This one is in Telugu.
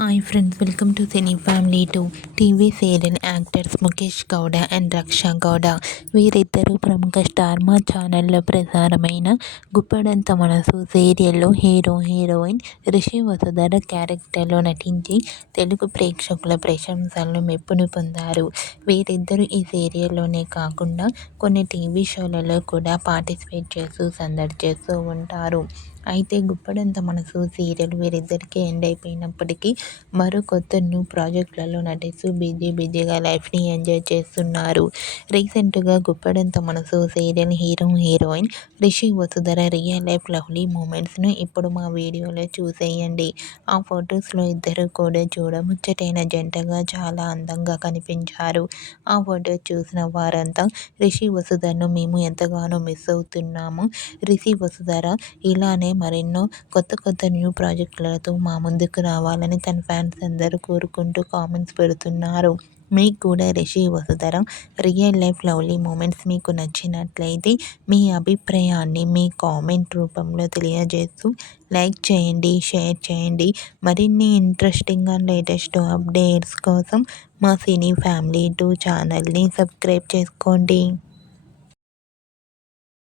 Hi friends welcome to cine family two TV serial actors Mukesh Gowda and Raksha Gowda వీరిద్దరూ ప్రముఖ స్టార్ మా ఛానల్లో ప్రసారమైన గుప్పడంత మనసు సీరియల్లో హీరో హీరోయిన్ రిషి వసుధర క్యారెక్టర్లో నటించి తెలుగు ప్రేక్షకుల ప్రశంసలను మెప్పును పొందారు. వీరిద్దరూ ఈ సీరియల్లోనే కాకుండా కొన్ని టీవీ షోలలో కూడా పార్టిసిపేట్ చేస్తూ సందడి చేస్తూ ఉంటారు. అయితే గుప్పడంత మనసు సీరియల్ వీరిద్దరికీ ఎండ్ అయిపోయినప్పటికీ మరో కొత్త న్యూ ప్రాజెక్టులలో నటిస్తూ బిజీ బిజీగా లైఫ్ని ఎంజాయ్ చేస్తున్నారు. రీసెంట్గా గుప్పడంత మనసు serial hero heroine Rishi Vasudhara real life lovely మూమెంట్స్ను ఇప్పుడు మా వీడియోలో చూసేయండి. ఆ ఫొటోస్లో ఇద్దరు కూడా చూడముచ్చటైన జంటగా చాలా అందంగా కనిపించారు. ఆ ఫోటో చూసిన వారంతా రిషి వసుధరను మేము ఎంతగానో మిస్ అవుతున్నాము. రిషి వసుధర ఇలానే మరెన్నో కొత్త కొత్త న్యూ ప్రాజెక్టులతో మా ముందుకు రావాలని తన ఫ్యాన్స్ అందరూ కోరుకుంటూ కామెంట్స్ పెడుతున్నారు. మీకు కూడా Rishi Vasudhara real life lovely moments మీకు నచ్చినట్లయితే మీ అభిప్రాయాన్ని మీ కామెంట్ రూపంలో తెలియజేస్తూ లైక్ చేయండి షేర్ చేయండి. మరిన్ని ఇంట్రెస్టింగ్ అండ్ లేటెస్ట్ అప్డేట్స్ కోసం మా సినీ ఫ్యామిలీ టూ ఛానల్ని సబ్స్క్రైబ్ చేసుకోండి.